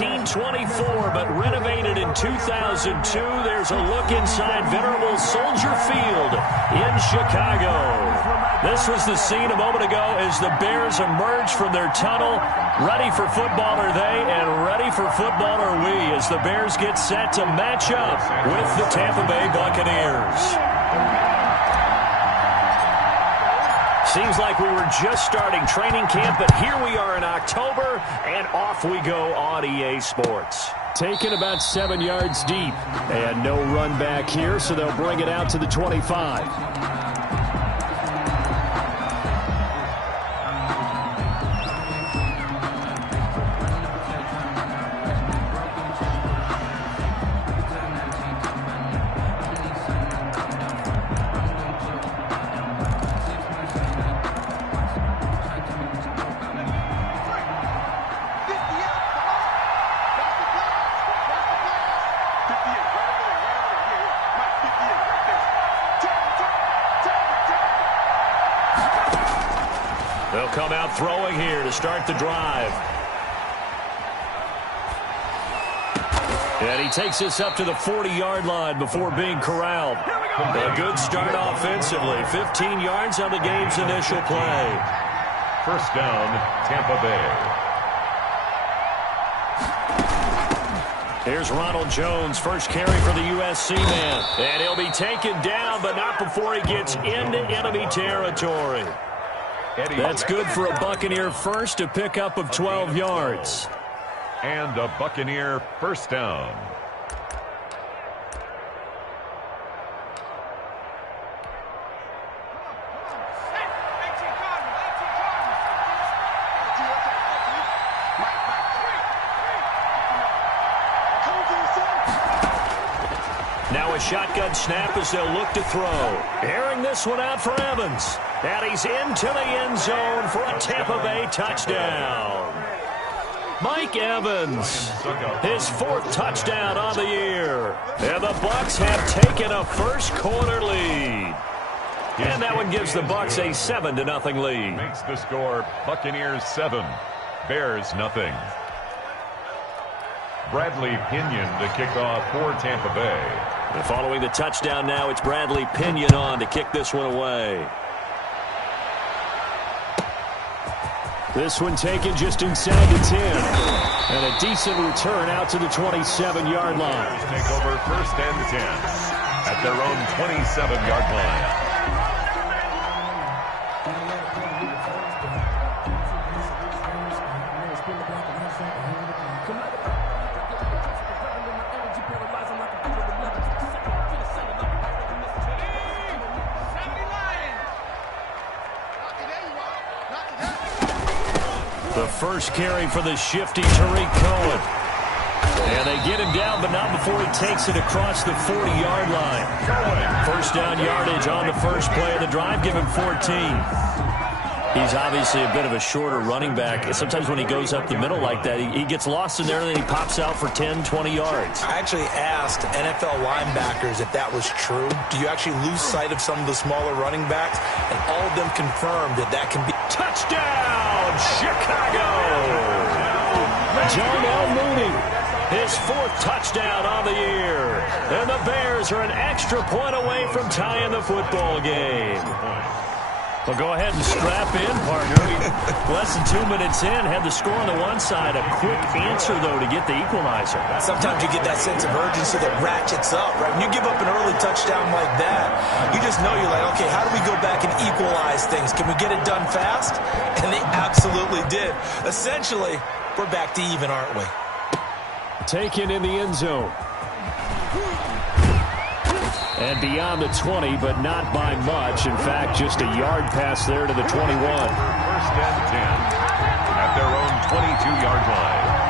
1924, but renovated in 2002. There's a look inside venerable Soldier Field in Chicago. This was the scene a moment ago as the Bears emerged from their tunnel. Ready for football are they, and ready for football are we, as the Bears get set to match up with the Tampa Bay Buccaneers. Seems like we were just starting training camp, but here we are in October, and off we go on EA Sports. Taken about 7 yards deep, and no run back here, so they'll bring it out to the 25. They'll come out throwing here to start the drive. And he takes this up to the 40-yard line before being corralled. A good start offensively. 15 yards on the game's initial play. First down, Tampa Bay. Here's Ronald Jones, first carry for the USC man. And he'll be taken down, but not before he gets into enemy territory. That's good for a Buccaneer first, a pickup of 12 yards. And a Buccaneer first down. Now a shotgun snap as they'll look to throw. Airing this one out for Evans. And he's into the end zone for a Tampa Bay touchdown. Mike Evans, his fourth touchdown on the year. And the Bucs have taken a first quarter lead. And that one gives the Bucs a 7-0 lead. Makes the score Buccaneers 7, Bears nothing. Bradley Pinion to kick off for Tampa Bay. And following the touchdown now, it's Bradley Pinion on to kick this one away. This one taken just inside the 10. And a decent return out to the 27-yard line. Take over first and 10 at their own 27-yard line. The first carry for the shifty Tariq Cohen. And they get him down, but not before he takes it across the 40-yard line. First down yardage on the first play of the drive, give him 14. He's obviously a bit of a shorter running back. Sometimes when he goes up the middle like that, he gets lost in there, and then he pops out for 10, 20 yards. I actually asked NFL linebackers if that was true. Do you actually lose sight of some of the smaller running backs? And all of them confirmed that that can be. Touchdown, Chicago! John L. Mooney, his fourth touchdown on the year. And the Bears are an extra point away from tying the football game. Well, go ahead and strap in, partner. Less than 2 minutes in, had the score on the one side. A quick answer, though, to get the equalizer. Sometimes you get that sense of urgency that ratchets up, right? When you give up an early touchdown like that, you just know you're like, okay, how do we go back and equalize things? Can we get it done fast? And they absolutely did. Essentially, we're back to even, aren't we? Taken in the end zone. And beyond the 20, but not by much. In fact, just a yard pass there to the 21. First and 10 at their own 22-yard line.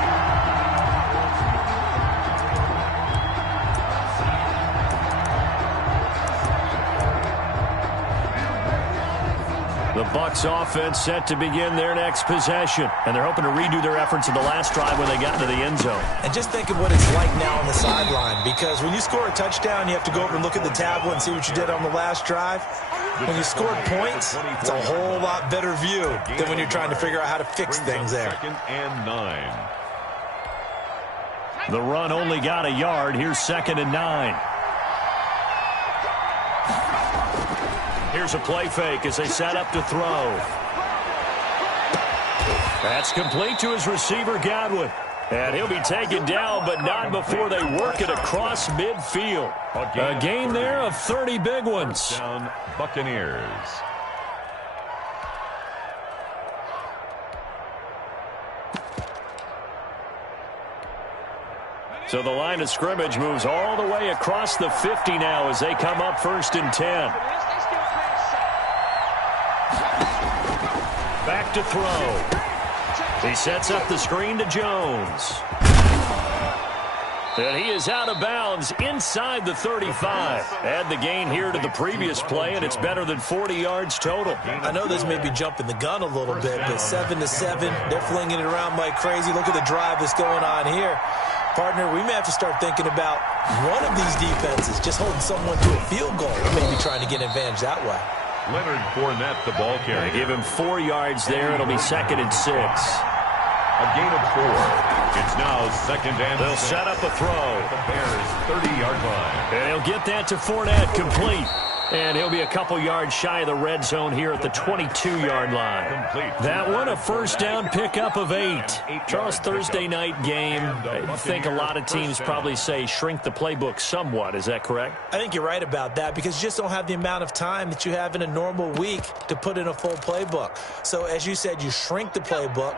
The Bucs offense set to begin their next possession. And they're hoping to redo their efforts of the last drive when they got into the end zone. And just think of what it's like now on the sideline. Because when you score a touchdown, you have to go over and look at the tablet and see what you did on the last drive. When you scored points, it's a whole lot better view than when you're trying to figure out how to fix things there. Second and 9. The run only got a yard. Here's 2nd and 9. Here's a play fake as they set up to throw. That's complete to his receiver, Godwin. And he'll be taken down, but not before they work it across midfield. A gain there of 30 big ones. Down Buccaneers. So the line of scrimmage moves all the way across the 50 now as they come up 1st and 10. Back to throw. He sets up the screen to Jones. And he is out of bounds inside the 35. Add the gain here to the previous play, and it's better than 40 yards total. I know this may be jumping the gun a little bit, but 7-7, they're flinging it around like crazy. Look at the drive that's going on here. Partner, we may have to start thinking about one of these defenses just holding someone to a field goal and maybe trying to get an advantage that way. Leonard Fournette, the ball carrier. They give him 4 yards there. It'll be 2nd and 6. A gain of 4. It's now 2nd and 6. They'll set up a throw. The Bears' 30-yard line. And he'll get that to Fournette, complete. And he'll be a couple yards shy of the red zone here at the 22-yard line. That one, a first down pickup of 8. Charles, Thursday night game. I think a lot of teams probably say shrink the playbook somewhat. Is that correct? I think you're right about that because you just don't have the amount of time that you have in a normal week to put in a full playbook. So as you said, you shrink the playbook.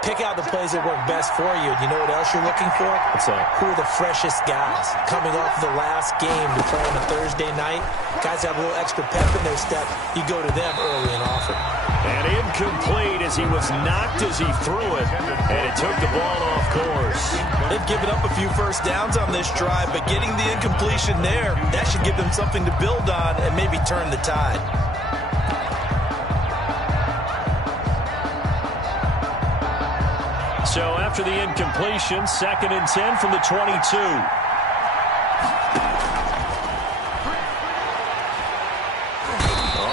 Pick out the plays that work best for you. You know what else you're looking for? What's that? Who are the freshest guys coming off the last game to play on a Thursday night? Guys have a little extra pep in their step. You go to them early and often. And incomplete as he was knocked as he threw it. And it took the ball off course. They've given up a few first downs on this drive, but getting the incompletion there, that should give them something to build on and maybe turn the tide. So after the incompletion, 2nd and 10 from the 22.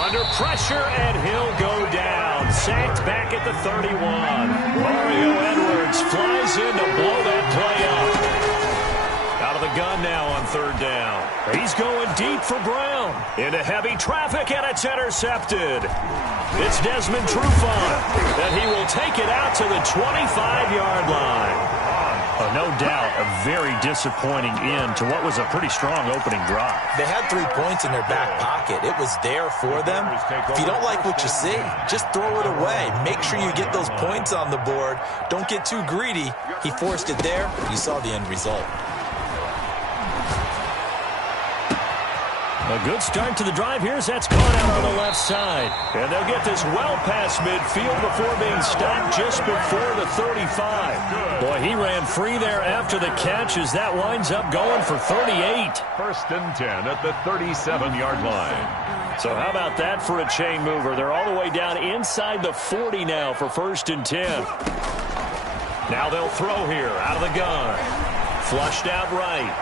Under pressure, and he'll go down. Sacked back at the 31. Mario Edwards flies in to blow that play up. Out of the gun now on 3rd down. He's going deep for Brown. Into heavy traffic, and it's intercepted. It's Desmond Trufant, and he will take it out to the 25-yard line. No doubt a very disappointing end to what was a pretty strong opening drive. They had 3 points in their back pocket. It was there for them. If you don't like what you see, just throw it away. Make sure you get those points on the board. Don't get too greedy. He forced it there. You saw the end result. A good start to the drive here as that's caught out on the left side. And they'll get this well past midfield before being stopped just before the 35. Boy, he ran free there after the catch as that winds up going for 38. 1st and 10 at the 37-yard line. So how about that for a chain mover? They're all the way down inside the 40 now for 1st and 10. Now they'll throw here out of the gun. Flushed out right.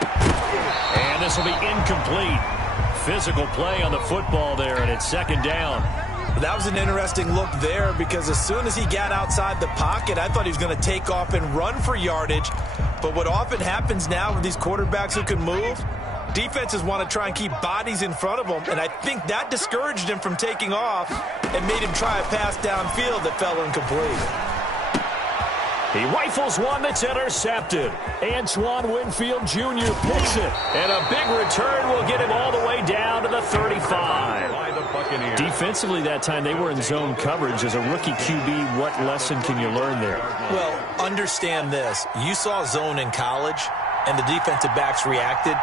And this will be incomplete. Physical play on the football there, and it's 2nd down. That was an interesting look there because as soon as he got outside the pocket, I thought he was going to take off and run for yardage. But what often happens now with these quarterbacks who can move, defenses want to try and keep bodies in front of them, and I think that discouraged him from taking off and made him try a pass downfield that fell incomplete. He rifles one that's intercepted. Antoine Winfield Jr. picks it. And a big return will get him all the way down to the 35. Defensively that time, they were in zone coverage. As a rookie QB, what lesson can you learn there? Well, understand this. You saw zone in college, and the defensive backs reacted,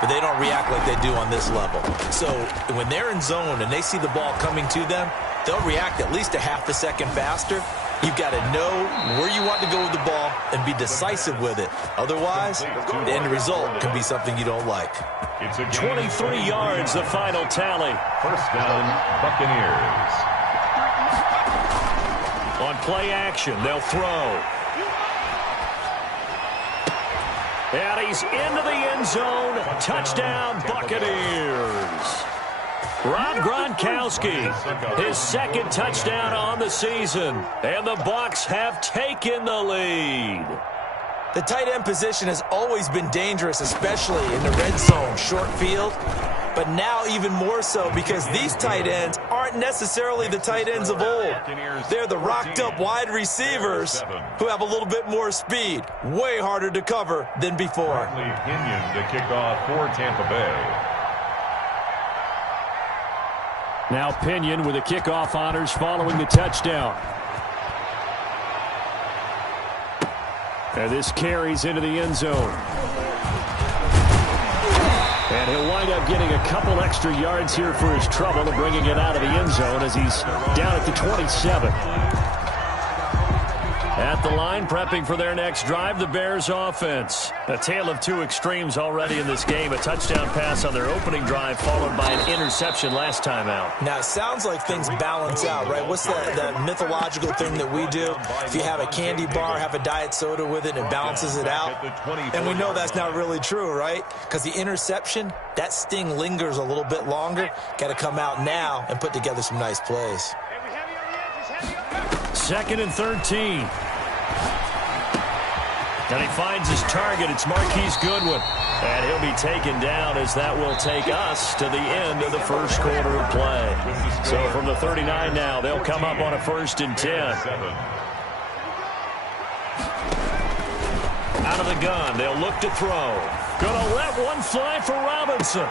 but they don't react like they do on this level. So when they're in zone and they see the ball coming to them, they'll react at least a half a second faster. You've got to know where you want to go with the ball and be decisive with it. Otherwise, the end result can be something you don't like. It's 23 yards, the final tally. 1st down, Buccaneers. On play action, they'll throw. And he's into the end zone. Touchdown, Buccaneers. Rob Gronkowski, his 2nd touchdown on the season. And the Bucs have taken the lead. The tight end position has always been dangerous, especially in the red zone, short field. But now even more so because these tight ends aren't necessarily the tight ends of old. They're the rocked-up wide receivers who have a little bit more speed. Way harder to cover than before. Pinion to kick off for Tampa Bay. Now Pinion with the kickoff honors following the touchdown. And this carries into the end zone. And he'll wind up getting a couple extra yards here for his trouble and bringing it out of the end zone as he's down at the 27. At the line, prepping for their next drive, the Bears offense. A tale of two extremes already in this game. A touchdown pass on their opening drive followed by an interception last time out. Now, it sounds like things balance out, right? What's that mythological thing that we do? If you have a candy bar, have a diet soda with it, it balances it out. And we know that's not really true, right? Because the interception, that sting lingers a little bit longer. Got to come out now and put together some nice plays. 2nd and 13. And he finds his target. It's Marquise Goodwin. And he'll be taken down as that will take us to the end of the first quarter of play. So from the 39 now, they'll come up on a 1st and 10. Out of the gun, they'll look to throw. Gonna let one fly for Robinson.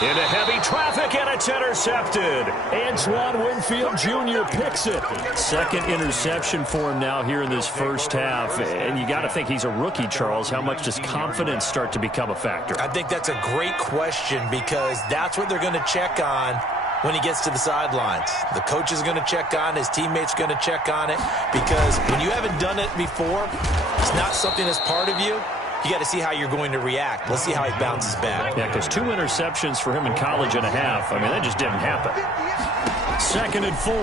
Into heavy traffic, and it's intercepted. Antoine Winfield Jr. picks it. 2nd interception for him now here in this first half. And you got to think he's a rookie, Charles. How much does confidence start to become a factor? I think that's a great question because that's what they're going to check on when he gets to the sidelines. The coach is going to check on it. His teammates are going to check on it because when you haven't done it before, it's not something that's part of you. You got to see how you're going to react. Let's see how he bounces back. Yeah, because 2 interceptions for him in college and a half. I mean, that just didn't happen. 2nd and 4.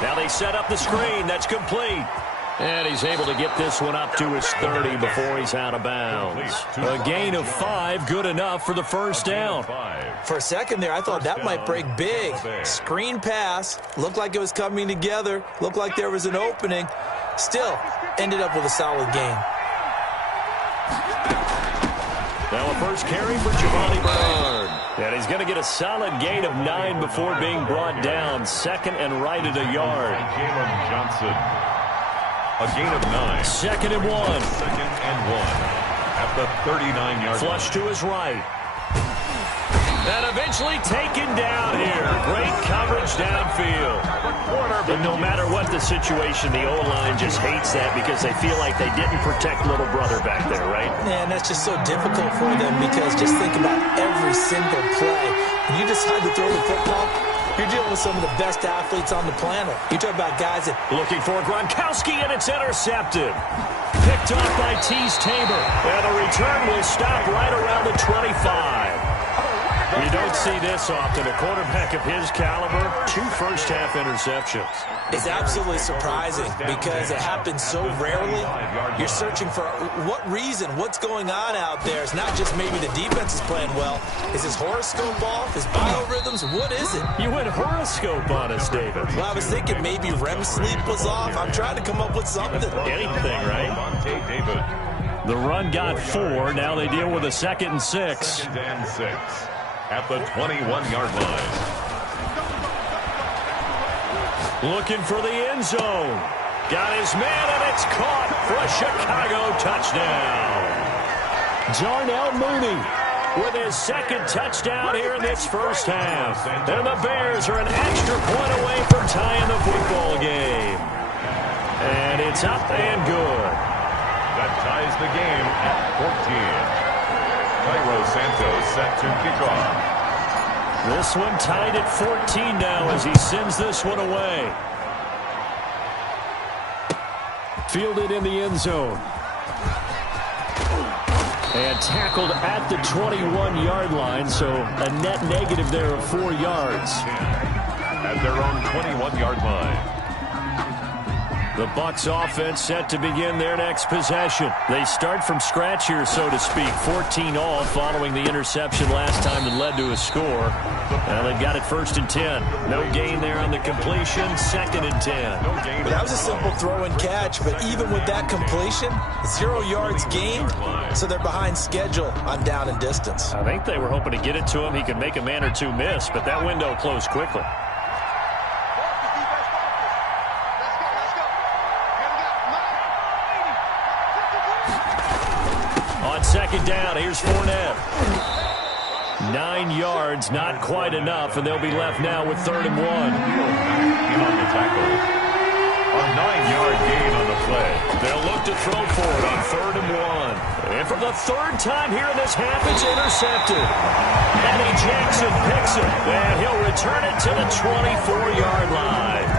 Now they set up the screen. That's complete. And he's able to get this one up to his 30 before he's out of bounds. A gain of 5, good enough for the first down. For a second there, I thought that might break big. Screen pass. Looked like it was coming together. Looked like there was an opening. Still, ended up with a solid game. Now a first carry for Giovanni Bernard. And he's going to get a solid gain of 9 before being brought down. 2nd and right at a yard. Jalen Johnson. A gain of 9. 2nd and 1. 2nd and 1. At the 39-yard line. Flush to his right. And eventually taken down here. Great coverage downfield. But no matter what the situation, the O-line just hates that because they feel like they didn't protect little brother back there, right? Man, that's just so difficult for them because just think about every single play. When you decide to throw the football, you're dealing with some of the best athletes on the planet. You talk about guys that... Looking for Gronkowski, and it's intercepted. Picked off by Tease Tabor. And the return will stop right around the 25. You don't see this often. A quarterback of his caliber, 2 first-half interceptions. It's absolutely surprising because it happens so rarely. You're searching for what reason, what's going on out there. It's not just maybe the defense is playing well. Is his horoscope off? His biorhythms? What is it? You went horoscope on us, David. Well, I was thinking maybe REM sleep was off. I'm trying to come up with something. Anything, right? The run got 4. Now they deal with a 2nd and 6. 2nd and 6. At the 21-yard line. Looking for the end zone. Got his man, and it's caught for a Chicago touchdown. Darnell Mooney with his 2nd touchdown here in this first half. And the Bears are an extra point away from tying the football game. And it's up and good. That ties the game at 14. Cairo Santos set to kick off. This one tied at 14 now as he sends this one away. Fielded in the end zone. And tackled at the 21-yard line, so a net negative there of 4 yards. At their own 21-yard line. The Bucs offense set to begin their next possession. They start from scratch here, so to speak. 14 all following the interception last time that led to a score. Now they've got it 1st and 10. No gain there on the completion. 2nd and 10. Well, that was a simple throw and catch, but even with that completion, 0 yards gained, so they're behind schedule on down and distance. I think they were hoping to get it to him. He could make a man or two miss, but that window closed quickly. On 2nd down, here's Fournette. 9 yards, not quite enough, and they'll be left now with 3rd and 1. In on the tackle. A 9-yard gain on the play. They'll look to throw for it on 3rd and 1. And for the 3rd time here in this half, it's intercepted. Eddie Jackson picks it, and he'll return it to the 24-yard line.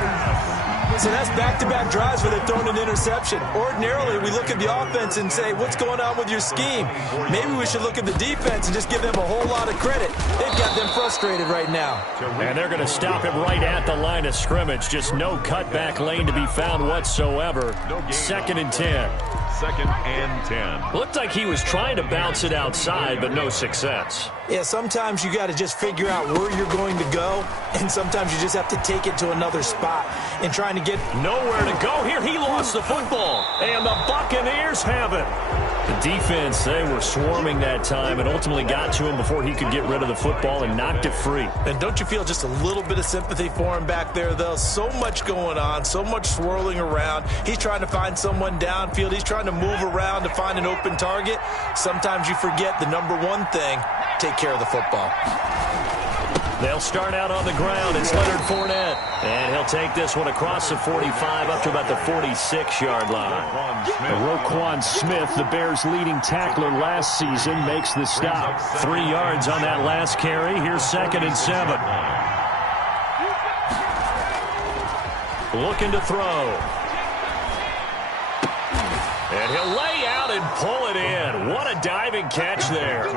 So that's back-to-back drives where they've thrown an interception. Ordinarily, we look at the offense and say, what's going on with your scheme? Maybe we should look at the defense and just give them a whole lot of credit. They've got them frustrated right now. And they're going to stop him right at the line of scrimmage. Just no cutback lane to be found whatsoever. 2nd and 10. 2nd and 10. Looked like he was trying to bounce it outside, but no success. Yeah, sometimes you got to just figure out where you're going to go, and sometimes you just have to take it to another spot and trying to get nowhere to go here. He lost the football, and the Buccaneers have it. The defense, they were swarming that time and ultimately got to him before he could get rid of the football and knocked it free. And don't you feel just a little bit of sympathy for him back there, though? So much going on, so much swirling around. He's trying to find someone downfield. He's trying to move around to find an open target. Sometimes you forget the number one thing, take care of the football. They'll start out on the ground. It's Leonard Fournette. And he'll take this one across the 45 up to about the 46-yard line. Roquan Smith, the Bears' leading tackler last season, makes the stop. 3 yards on that last carry. Here's 2nd and 7. Looking to throw. And he'll lay out and pull it in. What a diving catch there.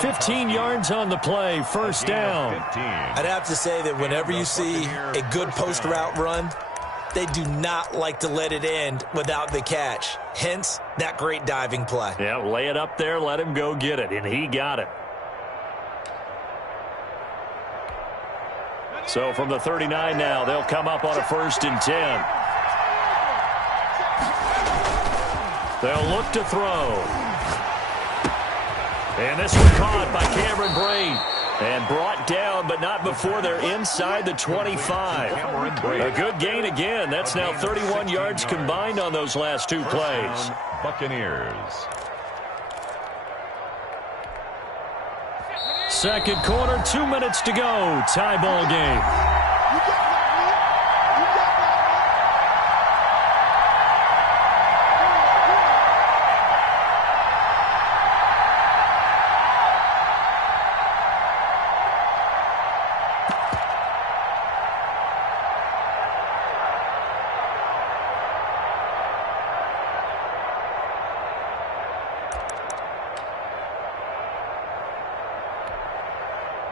15 yards on the play, 1st down. I'd have to say that whenever you see a good post route run, they do not like to let it end without the catch. Hence, that great diving play. Yeah, lay it up there, let him go get it, and he got it. So from the 39 now, they'll come up on a 1st and 10. They'll look to throw. And this one caught by Cameron Braid. And brought down, but not before they're inside the 25. A good gain again. That's now 31 yards combined on those last 2 plays. Buccaneers. 2nd quarter, 2 minutes to go. Tie ball game.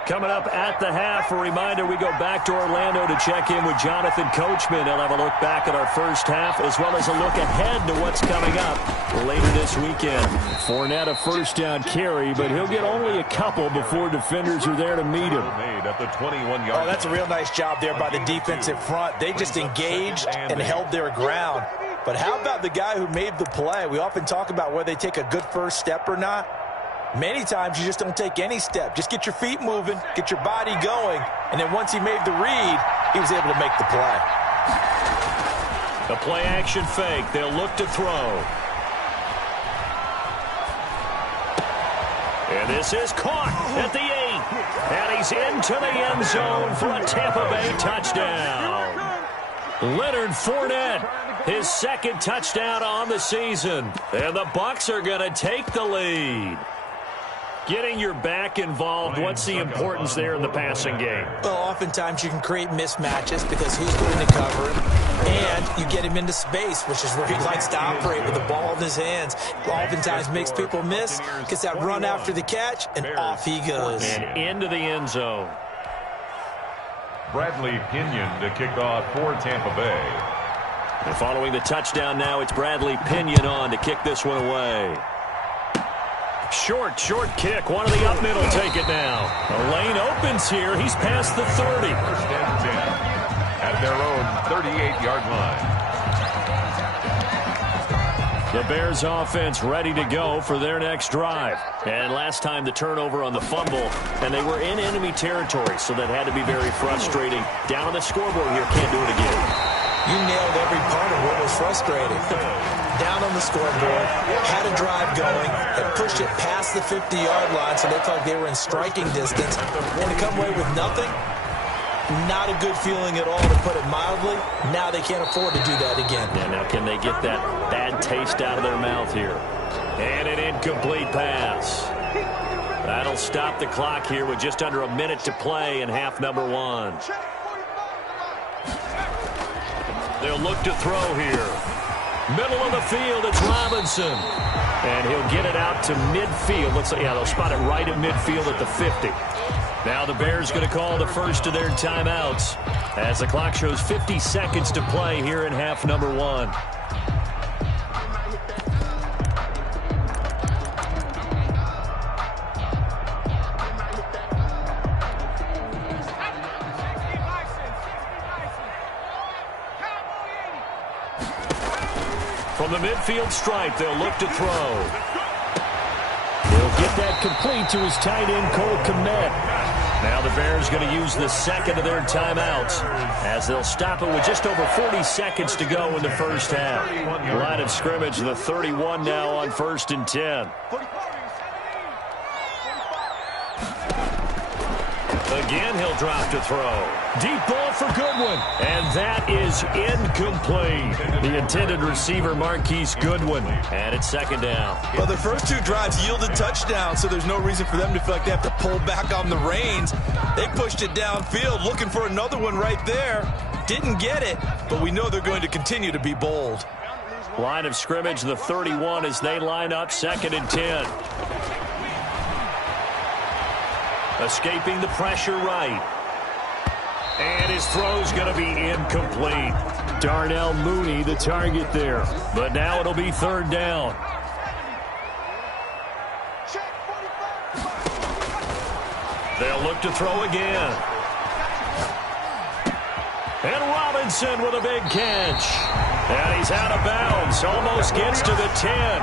Coming up at the half, a reminder, we go back to Orlando to check in with Jonathan Coachman. He'll have a look back at our first half as well as a look ahead to what's coming up later this weekend. Fournette a 1st down carry, but he'll get only a couple before defenders are there to meet him. Oh, that's a real nice job there by the defensive front. They just engaged and held their ground. But how about the guy who made the play? We often talk about whether they take a good first step or not. Many times you just don't take any step. Just get your feet moving, get your body going, and then once he made the read, he was able to make the play. The play action fake. They'll look to throw. And this is caught at the 8. And he's into the end zone for a Tampa Bay touchdown. Leonard Fournette, his 2nd touchdown on the season. And the Bucs are going to take the lead. Getting your back involved, what's the importance there in the passing game? Well, oftentimes you can create mismatches because who's going to cover him, and you get him into space, which is where he likes to operate with the ball in his hands. Oftentimes makes people miss, gets that run after the catch, and off he goes. And into the end zone. Bradley Pinion to kick off for Tampa Bay. And following the touchdown now, it's Bradley Pinion on to kick this one away. Short kick. One of the up middle take it now. The lane opens here. He's past the 30. First and 10 at their own 38-yard line. The Bears offense ready to go for their next drive. And last time the turnover on the fumble, and they were in enemy territory, so that had to be very frustrating. Down on the scoreboard here, can't do it again. You nailed every part of what was frustrating. Down on the scoreboard, had a drive going, had pushed it past the 50-yard line, so they felt like they were in striking distance. And to come away with nothing, not a good feeling at all, to put it mildly. Now they can't afford to do that again. Yeah, now can they get that bad taste out of their mouth here? And an incomplete pass. That'll stop the clock here with just under a minute to play in half number 1. They'll look to throw here. Middle of the field, it's Robinson. And he'll get it out to midfield. They'll spot it right at midfield at the 50. Now the Bears going to call the first of their timeouts as the clock shows 50 seconds to play here in half number 1. From the midfield stripe, they'll look to throw. He'll get that complete to his tight end, Cole Kmet. Now the Bears going to use the second of their timeouts as they'll stop it with just over 40 seconds to go in the first half. Line of scrimmage, the 31 now on 1st and 10. Again, he'll drop to throw. Deep ball for Goodwin. And that is incomplete. The intended receiver, Marquise Goodwin. And it's second down. Well, their first 2 drives yielded touchdowns, so there's no reason for them to feel like they have to pull back on the reins. They pushed it downfield, looking for another one right there. Didn't get it, but we know they're going to continue to be bold. Line of scrimmage, the 31 as they line up 2nd and 10. Escaping the pressure right. And his throw's going to be incomplete. Darnell Mooney, the target there. But now it'll be 3rd down. They'll look to throw again. And Robinson with a big catch. And he's out of bounds. Almost gets to the 10.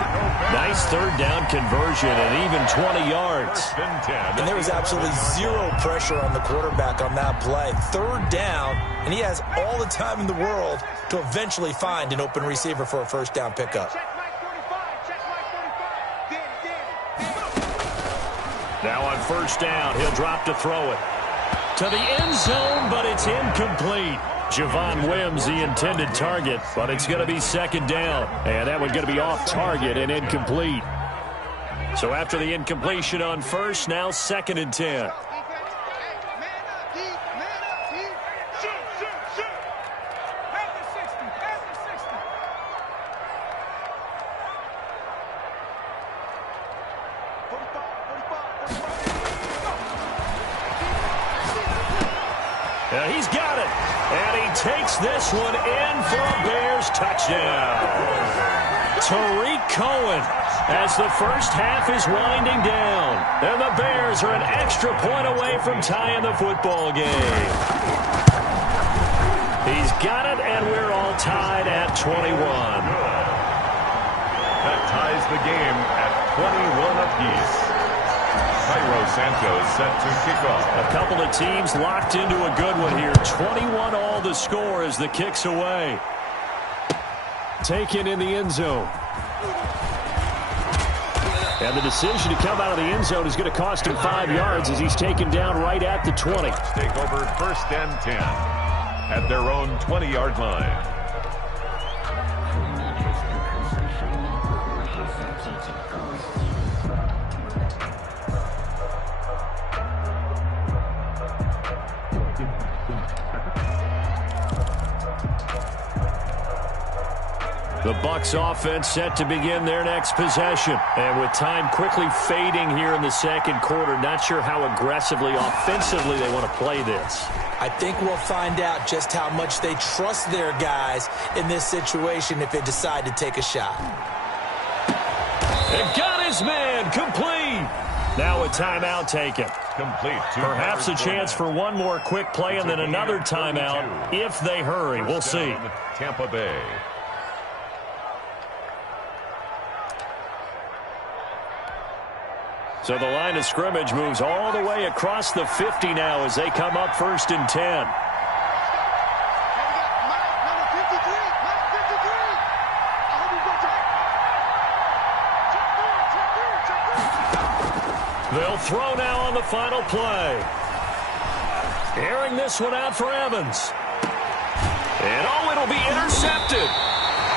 Nice 3rd down conversion and even 20 yards. And there was absolutely zero pressure on the quarterback on that play. 3rd down, and he has all the time in the world to eventually find an open receiver for a 1st down pickup. Now on 1st down, he'll drop to throw it. To the end zone, but it's incomplete. Javon Wims, the intended target, but it's going to be 2nd down. And that one's going to be off target and incomplete. So after the incompletion on 1st, now 2nd and 10. He's got it. And he takes this one in for a Bears touchdown. Tariq Cohen as the first half is winding down. And the Bears are an extra point away from tying the football game. He's got it, and we're all tied at 21. That ties the game at 21 apiece. Cairo Santos set to kick off. A couple of teams locked into a good one here. 21 all the score as the kick's away. Taken in the end zone. And the decision to come out of the end zone is going to cost him 5 yards as he's taken down right at the 20. Take over 1st and 10 at their own 20-yard line. The Bucs offense set to begin their next possession. And with time quickly fading here in the second quarter, not sure how aggressively, offensively they want to play this. I think we'll find out just how much they trust their guys in this situation if they decide to take a shot. And got his man complete. Now a timeout taken. Complete. Perhaps a chance for one more quick play and then another timeout if they hurry. We'll see. Tampa Bay. So the line of scrimmage moves all the way across the 50 now as they come up 1st and 10. They'll throw now on the final play. Airing this one out for Evans. And oh, it'll be intercepted.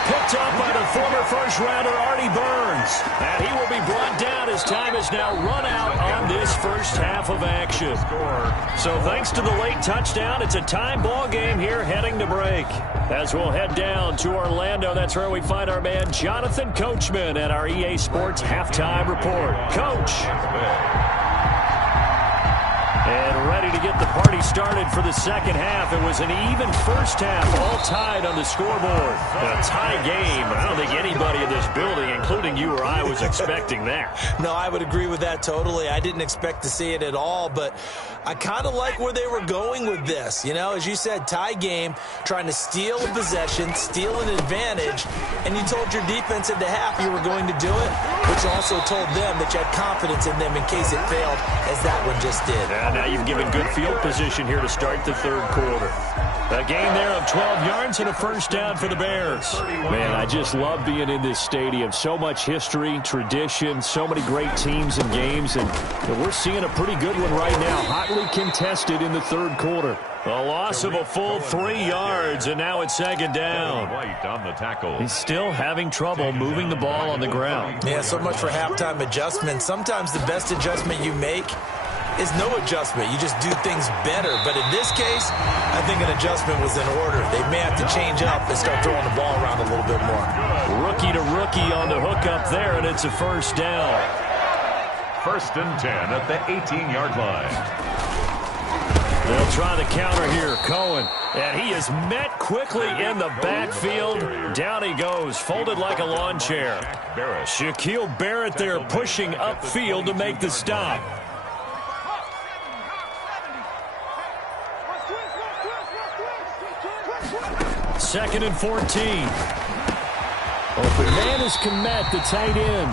Picked up by the former first-rounder Artie Burns. And he will be brought down as time is now run out on this first half of action. So thanks to the late touchdown, it's a time ball game here heading to break. As we'll head down to Orlando, that's where we find our man Jonathan Coachman at our EA Sports Halftime Report. Coach. And ready to get the party started for the second half. It was an even first half, all tied on the scoreboard. A tie game, but I don't think anybody in this building, including you or I, was expecting that. No, I would agree with that totally. I didn't expect to see it at all, but I kind of like where they were going with this. You know, as you said, tie game, trying to steal a possession, steal an advantage, and you told your defense at the half you were going to do it, which also told them that you had confidence in them in case it failed, as that one just did. And now you've given good field position here to start the third quarter. A gain there of 12 yards and a first down for the Bears. Man, I just love being in this stadium. So much history, tradition, so many great teams and games, and we're seeing a pretty good one right now, hotly contested in the third quarter. A loss of a full 3 yards, and now it's second down. White on the tackle. He's still having trouble moving the ball on the ground. Yeah, so much for halftime adjustment. Sometimes the best adjustment you make is no adjustment. You just do things better. But in this case, I think an adjustment was in order. They may have to change up and start throwing the ball around a little bit more. Rookie to rookie on the hookup there, and it's a first down. 1st and 10 at the 18-yard line. They'll try the counter here. Cohen. And he is met quickly in the backfield. Down he goes, folded like a lawn chair. Shaquille Barrett there pushing upfield to make the stop. 2nd and 14. Open man is Kmet, the tight end.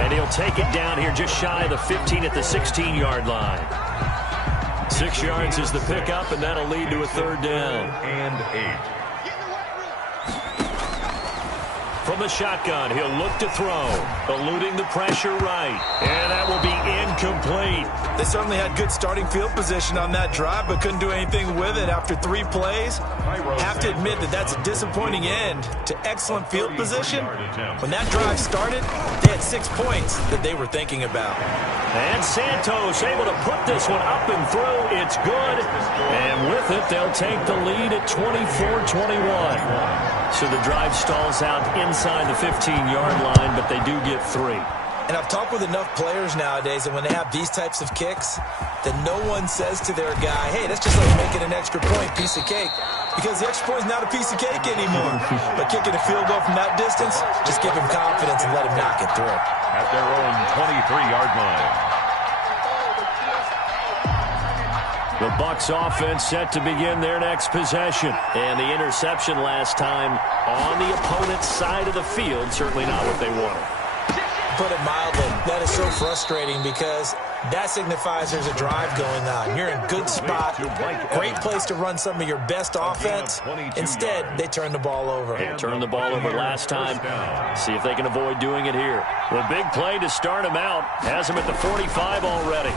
And he'll take it down here just shy of the 15 at the 16-yard line. 6 yards is the pickup, and that'll lead to a third down. And 8. From the shotgun, he'll look to throw. Eluding the pressure right. And that will be incomplete. They certainly had good starting field position on that drive, but couldn't do anything with it after 3 plays. Have to admit that that's a disappointing end to excellent field position. When that drive started, they had 6 points that they were thinking about. And Santos able to put this one up and through. It's good. And with it, they'll take the lead at 24-21. So the drive stalls out inside the 15-yard line, but they do get 3. And I've talked with enough players nowadays, and when they have these types of kicks, that no one says to their guy, hey, that's just like making an extra point, piece of cake. Because the extra point is not a piece of cake anymore. But kicking a field goal from that distance, just give him confidence and let him knock it through. At their own 23-yard line. The Bucs offense set to begin their next possession. And the interception last time on the opponent's side of the field, certainly not what they wanted. Put it mildly, that is so frustrating because that signifies there's a drive going on. You're in a good spot, great place to run some of your best offense. Instead, they turn the ball over. They turned the ball over last time. See if they can avoid doing it here. The big play to start him out has him at the 45 already.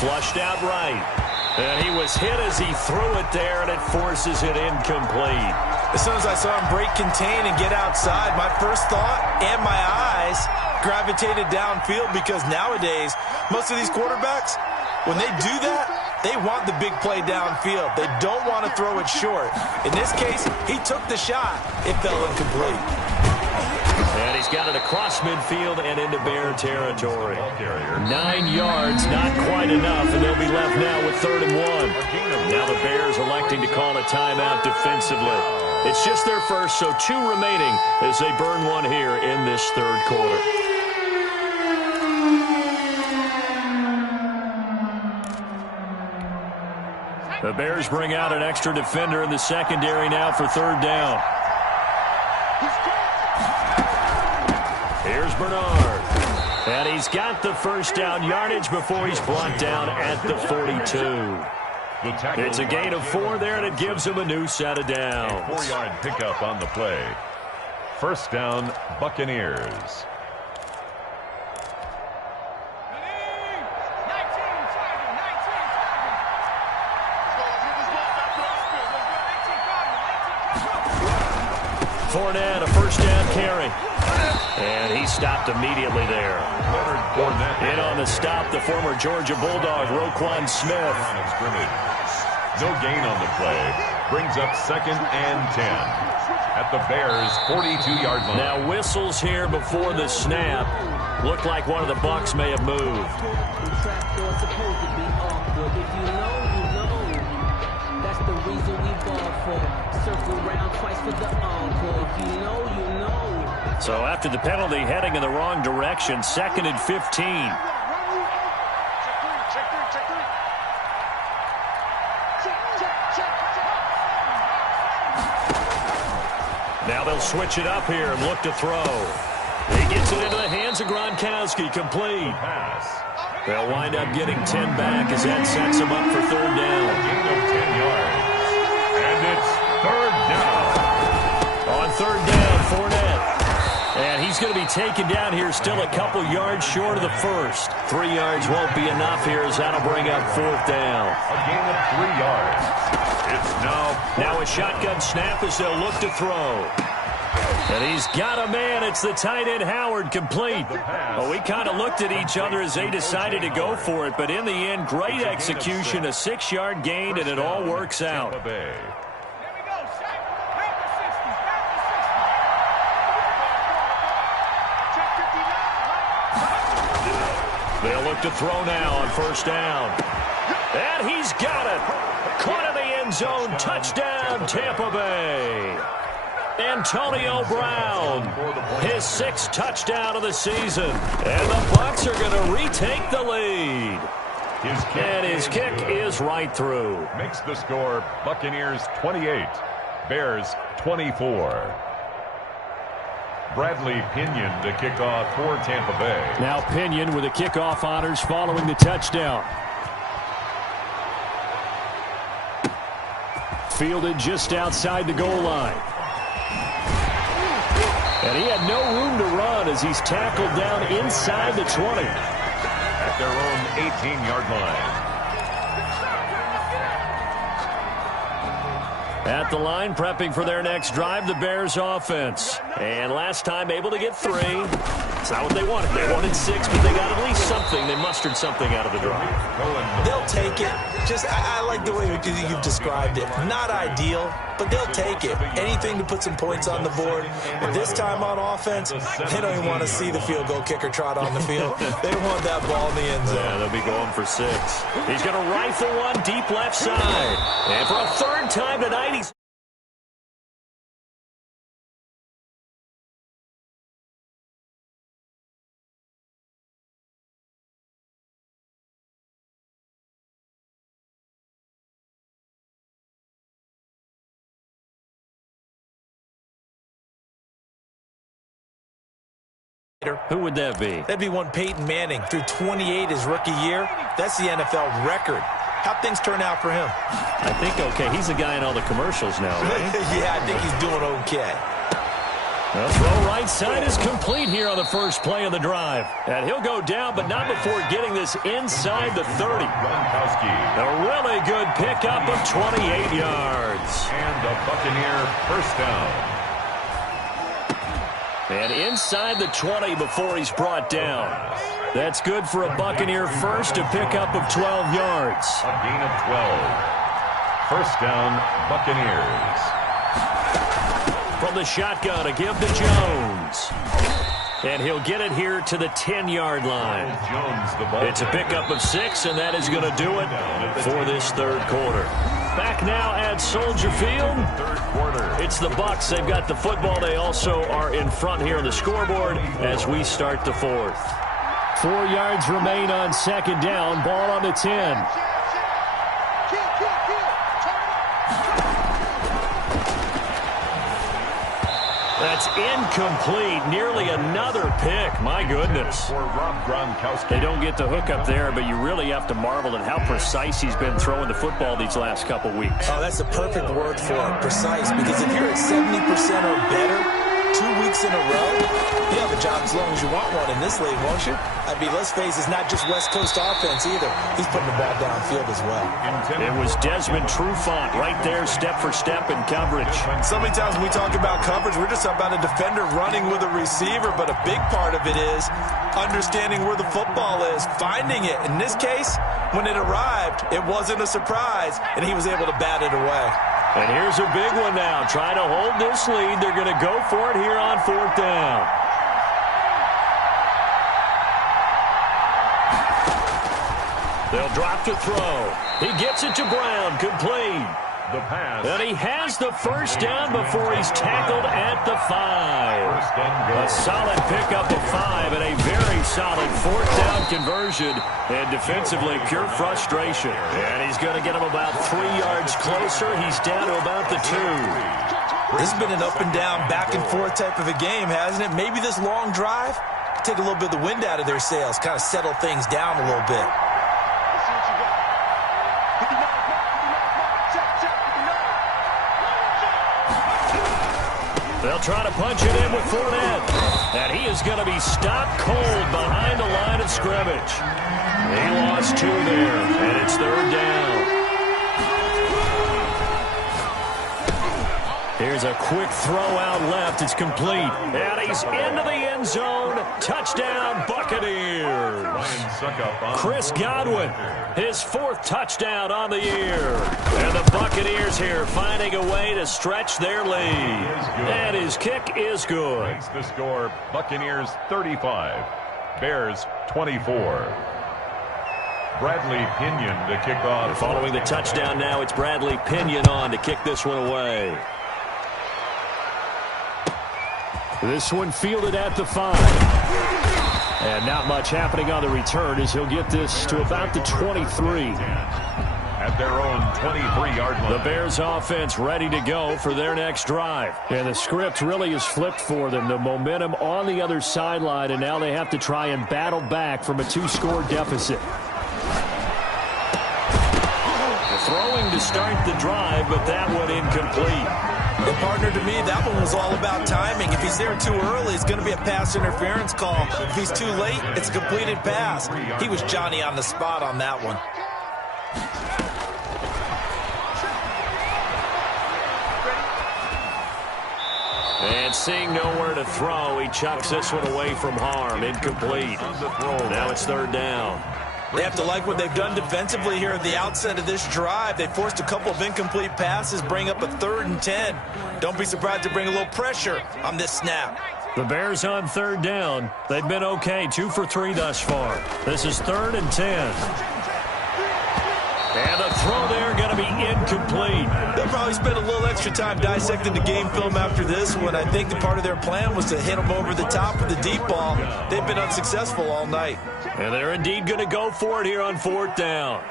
Flushed out right. And he was hit as he threw it there, and it forces it incomplete. As soon as I saw him break contain and get outside, my first thought and my eyes gravitated downfield because nowadays, most of these quarterbacks, when they do that, They want the big play downfield. They don't want to throw it short. In this case, he took the shot. It fell incomplete. And he's got it across midfield and into Bear territory. 9 yards, not quite enough, and they'll be left now with 3rd and 1. Now the Bears electing to call a timeout defensively. It's just their first, so 2 remaining as they burn one here in this 3rd quarter. The Bears bring out an extra defender in the secondary now for 3rd down. Here's Bernard. And he's got the first down yardage before he's brought down at the 42. It's a gain of 4 there, and it gives him a new set of downs. A 4-yard pickup on the play. First down, Buccaneers. Fournette, a first down carry. And he stopped immediately there. In on the stop, the former Georgia Bulldog, Roquan Smith. No gain on the play. Brings up 2nd and 10 at the Bears' 42-yard line. Now whistles here before the snap. Looked like one of the Bucs may have moved. That's the reason we ball for. Circle round twice for the encore. If you know, you know. So after the penalty, heading in the wrong direction, 2nd and 15. Now they'll switch it up here and look to throw. He gets it into the hands of Gronkowski, complete. They'll wind up getting 10 back as that sets them up for 3rd down. Gain of 10 yards. And it's 3rd down. On 3rd down, Fournette. And he's going to be taken down here, still a couple yards short of the first. 3 yards won't be enough here as that'll bring up 4th down. A gain of 3 yards. It's now a shotgun snap as they'll look to throw. And he's got a man. It's the tight end Howard, complete. Well, we kind of looked at each other as they decided to go for it, but in the end, great execution, a 6-yard gain, and it all works out. They'll look to throw now on 1st down. And he's got it. Caught in the end zone. Touchdown, Tampa Bay. Antonio Brown, his 6th touchdown of the season. And the Bucs are going to retake the lead. His kick is right through. Makes the score Buccaneers 28, Bears 24. Bradley Pinion to kick off for Tampa Bay. Now Pinion with the kickoff honors following the touchdown. Fielded just outside the goal line. And he had no room to run as he's tackled down inside the 20. At their own 18-yard line. At the line, prepping for their next drive, the Bears offense. And last time able to get 3. It's not what they wanted. They wanted 6, but they got at least something. They mustered something out of the drive. They'll take it. I like the way you've described it. Not ideal, but they'll take it. Anything to put some points on the board. But this time on offense, they don't even want to see the field goal kicker trot on the field. They want that ball in the end zone. Yeah, they'll be going for 6. He's going to rifle one deep left side. And for a 3rd time tonight, he's... Who would that be? That'd be one Peyton Manning. Through 28 his rookie year. That's the NFL record. How'd things turn out for him? I think okay. He's the guy in all the commercials now, right? Yeah, I think he's doing okay. The throw right side is complete here on the first play of the drive. And he'll go down, but not before getting this inside the 30. A really good pickup of 28 yards. And a Buccaneer first down. And inside the 20 before he's brought down. That's good for a Buccaneer first, a pickup of 12 yards. A gain of 12. First down, Buccaneers. From the shotgun, a give to Jones. And he'll get it here to the 10-yard line. Jones, the ball. It's a pickup of 6, and that is going to do it for this third quarter. Back now at Soldier Field. Third quarter. It's the Bucs. They've got the football. They also are in front here on the scoreboard as we start the fourth. 4 yards remain on second down. Ball on the 10. That's incomplete. Nearly another pick. My goodness. For Rob Gronkowski. They don't get the hook up there, but you really have to marvel at how precise he's been throwing the football these last couple weeks. Oh, that's the perfect word for it, precise. Because if you're at 70% or better 2 weeks in a row, you have a job as long as you want one in this league, won't you? I mean, let's face it, it's not just West Coast offense either. He's putting the ball downfield as well. It was Desmond Trufant right there, step for step in coverage. So many times when we talk about coverage, we're just about a defender running with a receiver, but a big part of it is understanding where the football is, finding it. In this case, when it arrived, it wasn't a surprise, and he was able to bat it away. And here's a big one now. Trying to hold this lead. They're going to go for it here on fourth down. They'll drop to throw. He gets it to Brown. Complete. The pass. And he has the first down before he's tackled at the 5. A solid pickup of 5 and a very solid fourth down conversion. And defensively, pure frustration. And he's going to get him about 3 yards closer. He's down to about the 2. This has been an up and down, back and forth type of a game, hasn't it? Maybe this long drive take a little bit of the wind out of their sails, kind of settle things down a little bit. They'll try to punch it in with Fournette. And he is going to be stopped cold behind the line of scrimmage. He lost 2 there, and it's third down. Here's a quick throw out left. It's complete. And he's into the end zone. Touchdown, Buccaneers. Chris Godwin, his 4th touchdown on the year. And the Buccaneers here finding a way to stretch their lead. And his kick is good. Makes the score Buccaneers 35, Bears 24. Bradley Pinion to kick off. Following the touchdown now, it's Bradley Pinion on to kick this one away. This one fielded at the 5. And not much happening on the return as he'll get this to about the 23. At their own 23-yard line. The Bears offense ready to go for their next drive. And the script really is flipped for them. The momentum on the other sideline, and now they have to try and battle back from a 2-score deficit. Throwing to start the drive, but that one incomplete. And partner, to me, that one was all about timing. If he's there too early, it's going to be a pass interference call. If he's too late, it's a completed pass. He was Johnny on the spot on that one. And seeing nowhere to throw, he chucks this one away from harm. Incomplete. Now it's third down. They have to like what they've done defensively here at the outset of this drive. They forced a couple of incomplete passes, bring up a 3rd and 10. Don't be surprised to bring a little pressure on this snap. The Bears on third down. They've been okay, 2 for 3 thus far. This is 3rd and 10. And the throw there going to be incomplete. They'll probably spend a little extra time dissecting the game film after this one. I think the part of their plan was to hit them over the top with the deep ball. They've been unsuccessful all night. And they're indeed going to go for it here on fourth down.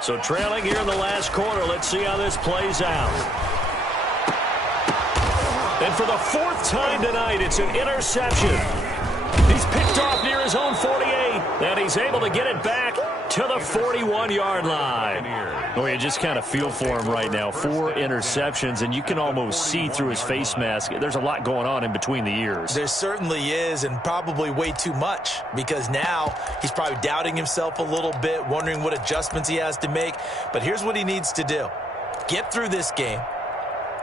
So trailing here in the last quarter, let's see how this plays out. And for the 4th time tonight, it's an interception. He's picked off near his own 48, and he's able to get it back to the 41-yard line. Oh, you just kind of feel for him right now. 4 interceptions, and you can almost see through his face mask. There's a lot going on in between the ears. There certainly is, and probably way too much, because now he's probably doubting himself a little bit, wondering what adjustments he has to make. But here's what he needs to do. Get through this game,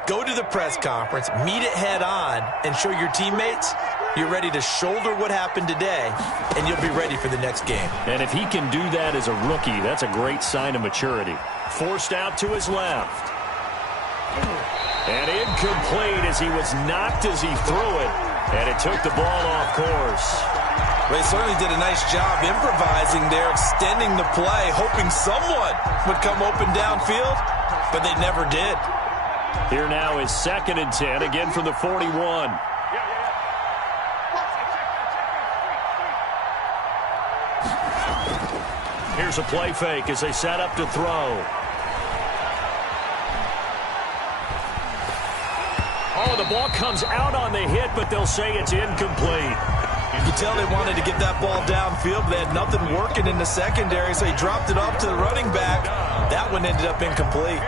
go to the press conference, meet it head on, and show your teammates You're ready to shoulder what happened today, and you'll be ready for the next game. And if he can do that as a rookie, that's a great sign of maturity. Forced out to his left. And incomplete as he was knocked as he threw it. And it took the ball off course. Well, he certainly did a nice job improvising there, extending the play, hoping someone would come open downfield, but they never did. Here now is 2nd and 10, again from the 41. Here's a play fake as they set up to throw. Oh, the ball comes out on the hit, but they'll say it's incomplete. You can tell they wanted to get that ball downfield, but they had nothing working in the secondary, so he dropped it off to the running back. That one ended up incomplete.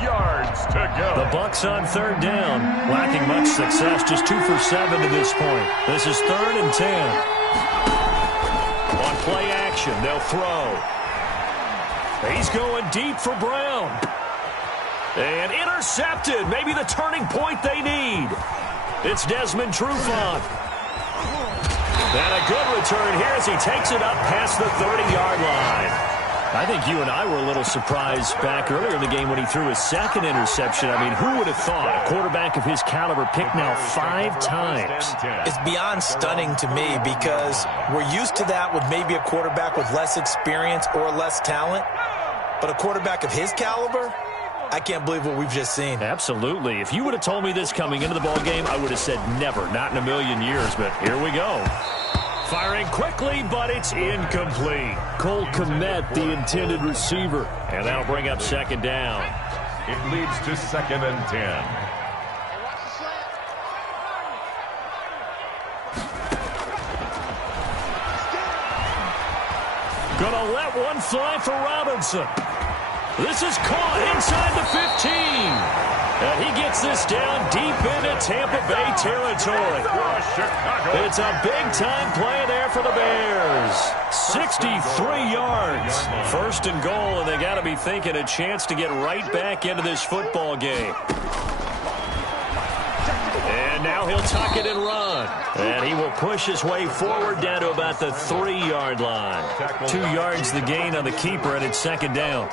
Yards to go. The Bucs on 3rd down, lacking much success, just 2 for 7 to this point. This is 3rd and 10. On play action, they'll throw. He's going deep for Brown. And intercepted, maybe the turning point they need. It's Desmond Trufant. And a good return here as he takes it up past the 30-yard line. I think you and I were a little surprised back earlier in the game when he threw his 2nd interception. I mean, who would have thought a quarterback of his caliber picked now 5 times? It's beyond stunning to me because we're used to that with maybe a quarterback with less experience or less talent. But a quarterback of his caliber, I can't believe what we've just seen. Absolutely. If you would have told me this coming into the ballgame, I would have said never, not in a million years. But here we go. Firing quickly, but it's incomplete. Cole Kmet, the intended receiver. And that'll bring up 2nd down. It leads to 2nd and 10. Gonna let one fly for Robinson. This is caught inside the 15. And he gets this down deep into Tampa Bay territory. It's a big-time play there for the Bears. 63 yards. 1st and goal, and they got to be thinking a chance to get right back into this football game. And now he'll tuck it and run. And he will push his way forward down to about the 3-yard line. 2 yards the gain on the keeper, and it's 2nd down.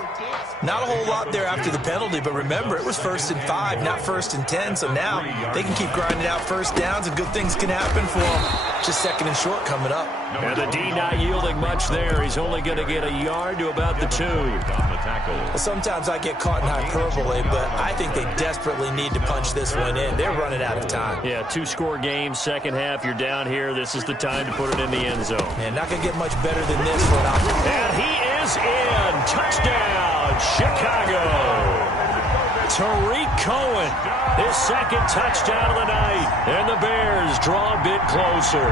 Not a whole lot there after the penalty, but remember, it was 1st and 5, not 1st and 10, so now they can keep grinding out 1st downs, and good things can happen for them. Just 2nd and short coming up. And the D not yielding much there. He's only going to get a yard to about the 2. Well, sometimes I get caught in hyperbole, but I think they desperately need to punch this one in. They're running out of time. Yeah, 2-score game, 2nd half, you're down here. This is the time to put it in the end zone. Man, not going to get much better than this for an offense. And he is in. Touchdown, Chicago. Tariq Cohen, his 2nd touchdown of the night. And the Bears draw a bit closer.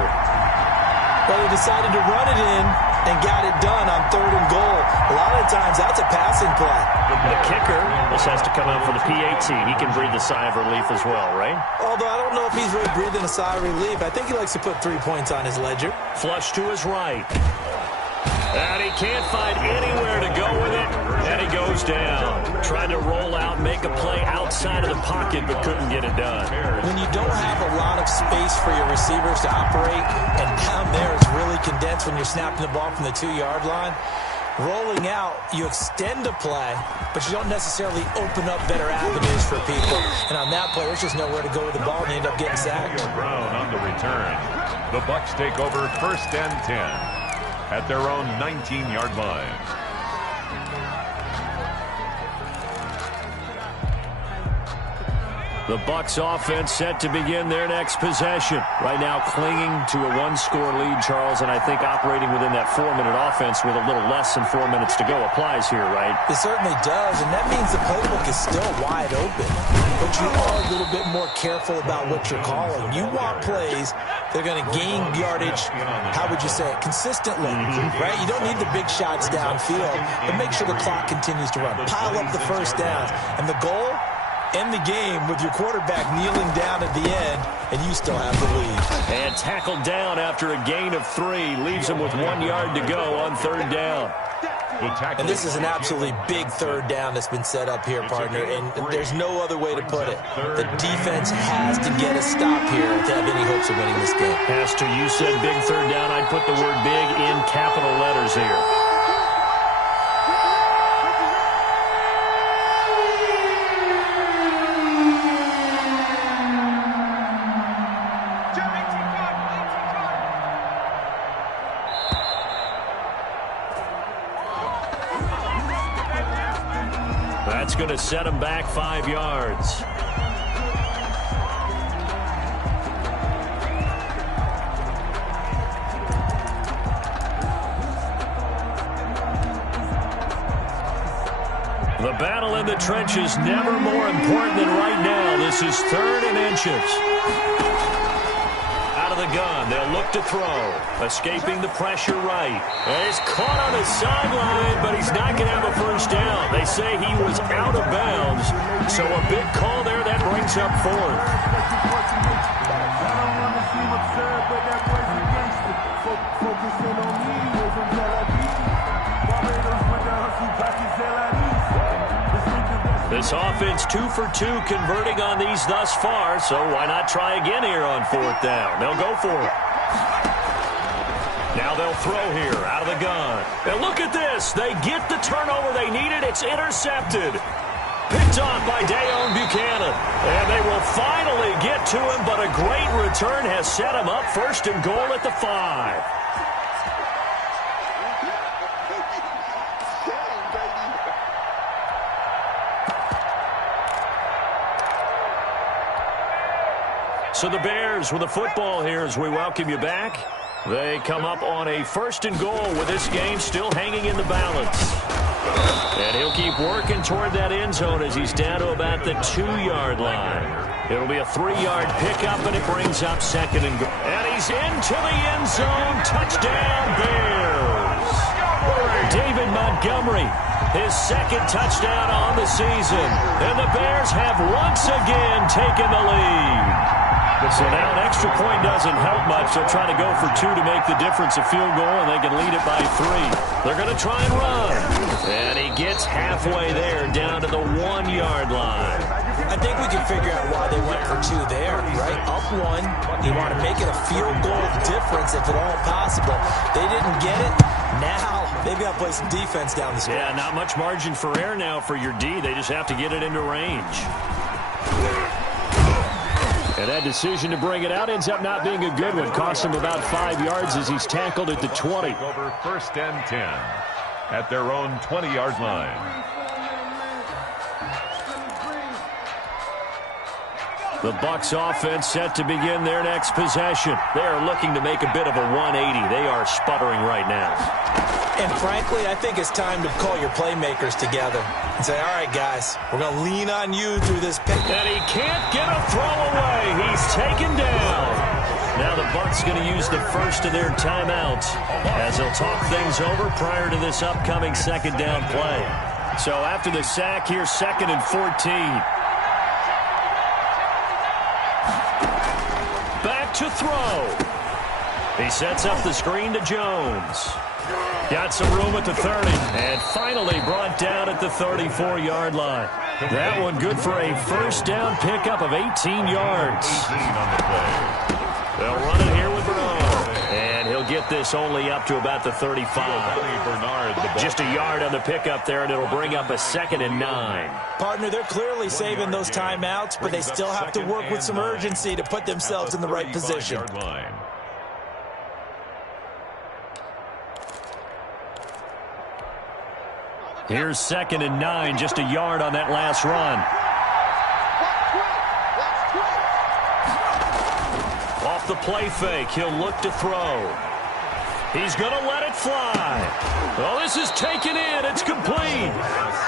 Well, they decided to run it in and got it done on 3rd and goal. A lot of times, that's a passing play. The kicker, this has to come out for the PAT. He can breathe a sigh of relief as well, right? Although I don't know if he's really breathing a sigh of relief. I think he likes to put 3 points on his ledger. Flush to his right. And he can't find anywhere to go with it. And he goes down. Tried to roll out, make a play outside of the pocket, but couldn't get it done. When you don't have a lot of space for your receivers to operate, and down there is really condensed when you're snapping the ball from the 2-yard line, rolling out, you extend a play, but you don't necessarily open up better avenues for people. And on that play, there's just nowhere to go with the ball, and you end up getting sacked. Brown on the return. The Bucs take over 1st and 10 at their own 19-yard line. The Bucs offense set to begin their next possession. Right now clinging to a 1-score lead, Charles, and I think operating within that 4-minute offense with a little less than 4 minutes to go applies here, right? It certainly does, and that means the playbook is still wide open. But you are a little bit more careful about what you're calling. You want plays that are going to gain yardage, how would you say it, consistently, right? You don't need the big shots downfield, but make sure the clock continues to run. Pile up the 1st downs, and the goal, end the game with your quarterback kneeling down at the end, and you still have the lead. And tackled down after a gain of 3. Leaves him with 1 yard to go on 3rd down. And this is an absolutely big third down that's been set up here, partner, and there's no other way to put it. The defense has to get a stop here if they have any hopes of winning this game. Pastor, you said big third down. I'd put the word big in capital letters here. That's going to set him back 5 yards. The battle in the trenches never more important than right now. This is 3rd and inches. Out of the gun, they'll look to throw. Escaping the pressure right. And he's caught on his sideline, but he's not going to have a first down. They say he was out of bounds. So a big call there that brings up 4th. This offense 2 for 2 converting on these thus far, so why not try again here on 4th down? They'll go for it. Now they'll throw here out of the gun. And look at this. They get the turnover they needed. It's intercepted. Picked off by Dayon Buchanan. And they will finally get to him, but a great return has set him up 1st and goal at the 5. So the Bears with the football here as we welcome you back. They come up on a 1st and goal with this game still hanging in the balance. And he'll keep working toward that end zone as he's down to about the 2-yard line. It'll be a 3-yard pickup, and it brings up 2nd and goal. And he's into the end zone. Touchdown, Bears. David Montgomery, his 2nd touchdown on the season. And the Bears have once again taken the lead. So now an extra point doesn't help much. They'll try to go for 2 to make the difference a field goal, and they can lead it by 3. They're going to try and run. And he gets halfway there, down to the 1-yard line. I think we can figure out why they went for 2 there, right? Up 1. You want to make it a field goal difference if at all possible. They didn't get it. Now they've got to play some defense down the stretch. Yeah, not much margin for error now for your D. They just have to get it into range. And that decision to bring it out ends up not being a good one. Cost him about 5 yards as he's tackled at the 20. Over 1st and 10 at their own 20-yard line. The Bucs offense set to begin their next possession. They are looking to make a bit of a 180. They are sputtering right now. And frankly, I think it's time to call your playmakers together and say, all right, guys, we're going to lean on you through this pick. And he can't get a throw away. He's taken down. Now the Bucs going to use the first of their timeouts as they'll talk things over prior to this upcoming 2nd down play. So after the sack here, 2nd and 14. Back to throw. He sets up the screen to Jones. Got some room at the 30, and finally brought down at the 34-yard line. That one good for a 1st down pickup of 18 yards. They'll run it here with Bernard, and he'll get this only up to about the 35. Just a yard on the pickup there, and it'll bring up a 2nd and 9. Partner, they're clearly saving those timeouts, but they still have to work with some urgency to put themselves in the right position. Here's 2nd and 9, just a yard on that last run. Off the play fake, he'll look to throw. He's going to let it fly. Well, this is taken in. It's complete.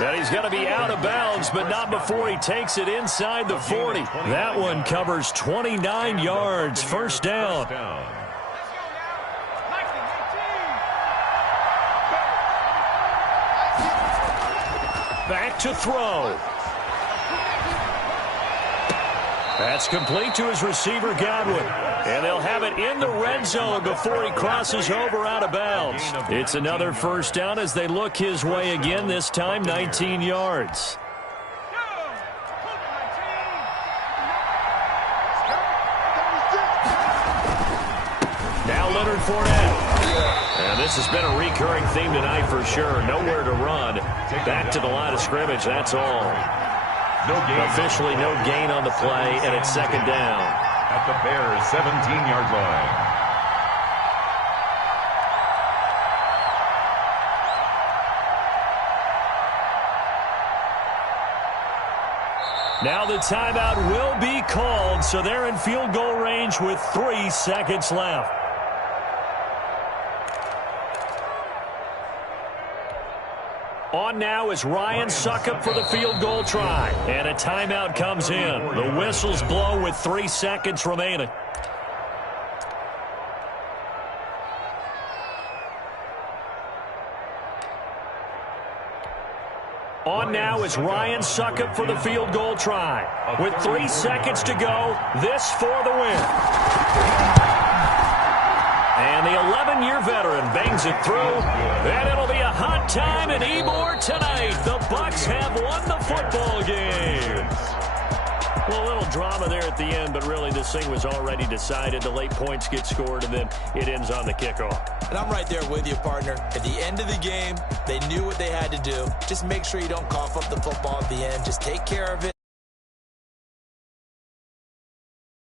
And he's going to be out of bounds, but not before he takes it inside the 40. That one covers 29 yards, 1st down. Back to throw. That's complete to his receiver, Godwin. And they'll have it in the red zone before he crosses over out of bounds. It's another first down as they look his way again, this time 19 yards. Now Leonard Fournette. And this has been a recurring theme tonight for sure. Nowhere to run. Back to the line of scrimmage, that's all. Officially no gain on the play, and it's second down. At the Bears' 17-yard line. Now the timeout will be called, so they're in field goal range with 3 seconds left. On now is Ryan Suckup for the field goal try. And a timeout comes in. The whistles blow with 3 seconds remaining. On now is Ryan Suckup for the field goal try. With 3 seconds to go, this for the win. And the 11-year veteran bangs it through. And it'll be a hot time in Ybor tonight. The Bucs have won the football game. Well, a little drama there at the end, but really this thing was already decided. The late points get scored, and then it ends on the kickoff. And I'm right there with you, partner. At the end of the game, they knew what they had to do. Just make sure you don't cough up the football at the end. Just take care of it.